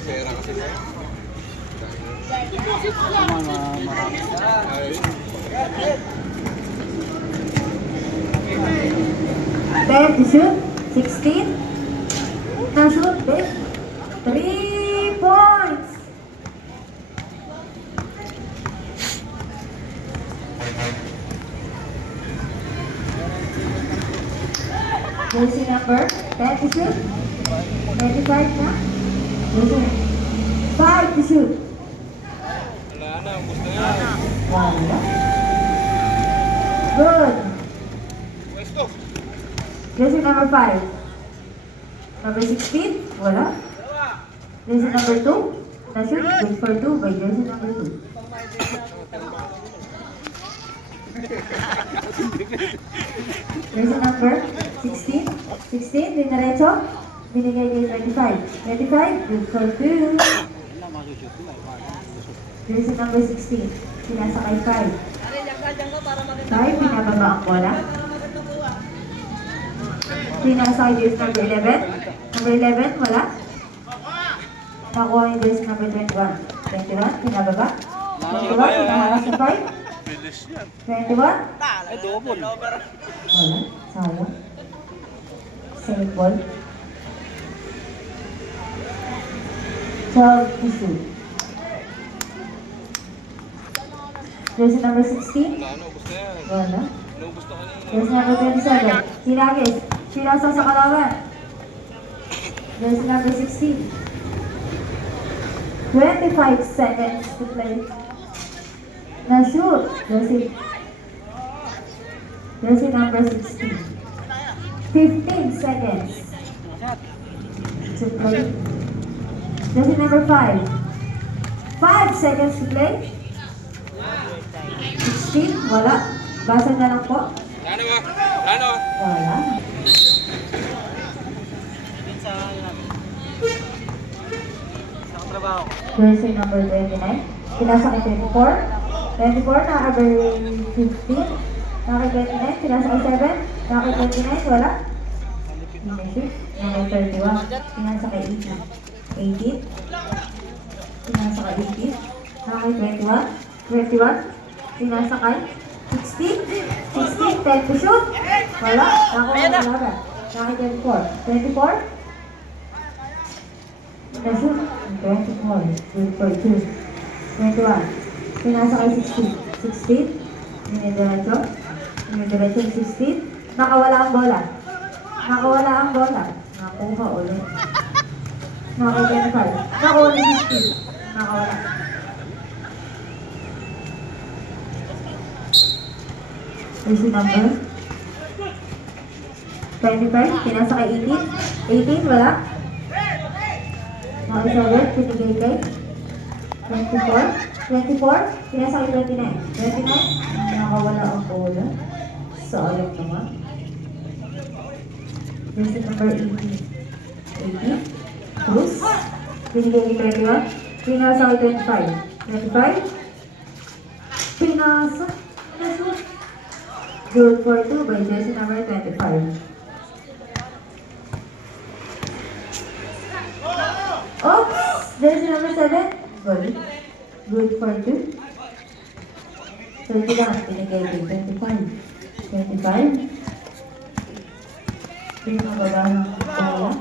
Pera kasi na. Ten to shoot. 16. Now shoot, babe. 3 points. Jersey number 10 to shoot. 25 na. Jersey 5 to shoot. Wala na, gusto niya. Wala. Good. Pwesto. Jersey number 5. Number 16. Wala. Jersey number 2. Na-shoot. Good for 2 by jersey number 2. Jersey number 16. 16. Dinaretso. Binigay kay 25. 25. Good for 2. Jersey number 16. Sinasa kay 5. 5. Binababa ang bola. Sinasa kay jersey number 11. Number 11. Wala. Nakuha yung jersey number 21. 21. Binababa. 21. Pinaharas sa 5. 21. Ay, double. Wala. Sayang. Save ball. 12 to shoot. Jersey number 16. Wala na, gusto niya. Wala. Ano gusto ko niya? Jersey number 27. Sinagis. Sinasa sa kalaban. Jersey number 16. 25 seconds to play. Na-shoot. Jersey number 16. 15 seconds to play. Jersey number 5. 5 seconds to play. 16. Wala. Basa na lang po. Lano ba? Lano? Wala. Sa trabaho. Jersey number 29. Pinasa kay 24. 24, naka-cover 15. Naka-29, pinasa kay 7. Naka-29, wala. Finish. Number 31. Pinasa kay 18. 18. Pinasa kay 18. Naka-21. 21. Pinasa kay 16. 16, 10 to shoot. Wala. Naka-11. Naka-24. 24. Na-shoot. 24. Good for 2. 21. Pinasa kay 16. 16. Dinidiretso. Dinidiretso yung 16. Nakawala ang bola. Nakawala ang bola. Nakuha ulit. Naka 25. Nakuha ni 16. Nakawala. Jersey number 25. Pinasa kay 18. 18. Wala. Naka-server. Pinigay kay 24. 24, pinasa kay 29. 29, nakawala ang bola. Sayang naman. Jersey number 18. 18, Cruz. Binigay kay 21. Pinasa kay 25. 25, pinasa. Good for 2 by jersey number 25. Oops! Jersey number 7. Good. Good for 2. 30 lang. Pinigay kay 25. 25. Pinababa ng bola.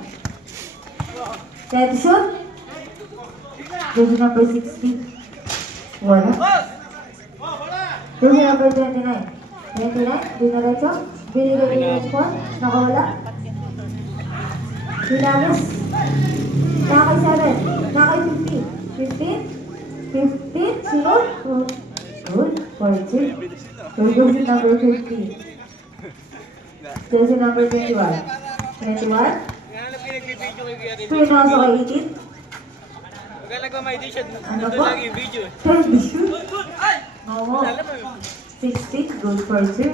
Dead shoot. Jersey number 16. Wala. Jersey number 29. 29. Dinaretso. Binigay kay 24. Nakawala. Dinagas. Nakay 7. Nakay 15. 15. 15, sunod. Good, 14. Jersey number 15. Jersey number 21. 21. Pinasa kay 18. Magkala ko may edition. Ano Ito po? lagi yung video. 10 shoot. Oo. 16, good for 2.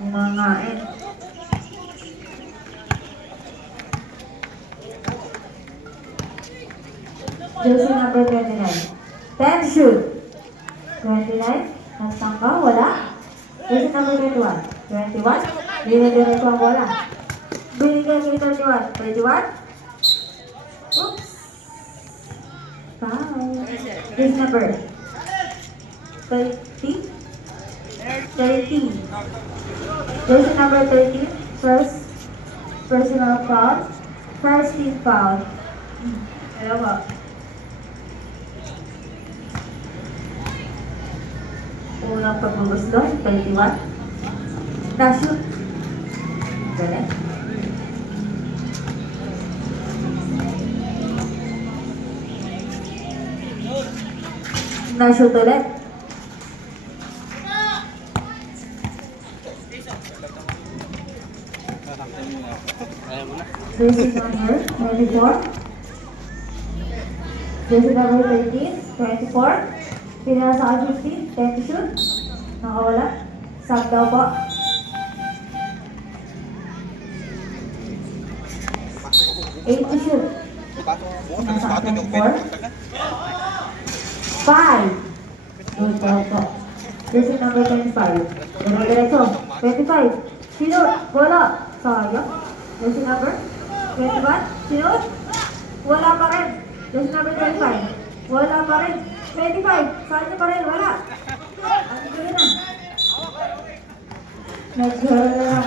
Umangain. Jersey number 29. 10 shoot. 29. Nagsangka. Wala. Jersey number 21. 21. Dinadiretso ang bola. Binigay kay 31. 31. Oops. Foul. Jersey number 30. 30. Jersey number 30. First personal foul. First team foul. Hello po. Unang pagbubuslo, 31. Na-shoot. Galing. Na-shoot ulit. Ayaw mo na. Jersey number 24. Jersey number 13, 24. Pinala sa 15, 10 to shoot. Nakawala. Sub daw po. 8 to shoot. Nasa akin 4. 5. Good daw po. Jersey number 25. Diretso. 25. Shoot. Bola. Sayang. Jersey number 21. Shoot. Wala pa rin. Jersey number 25. Wala pa rin. 25. Saan niyo pa rin? Wala. Ano ko rin na? Nag-hara na lang.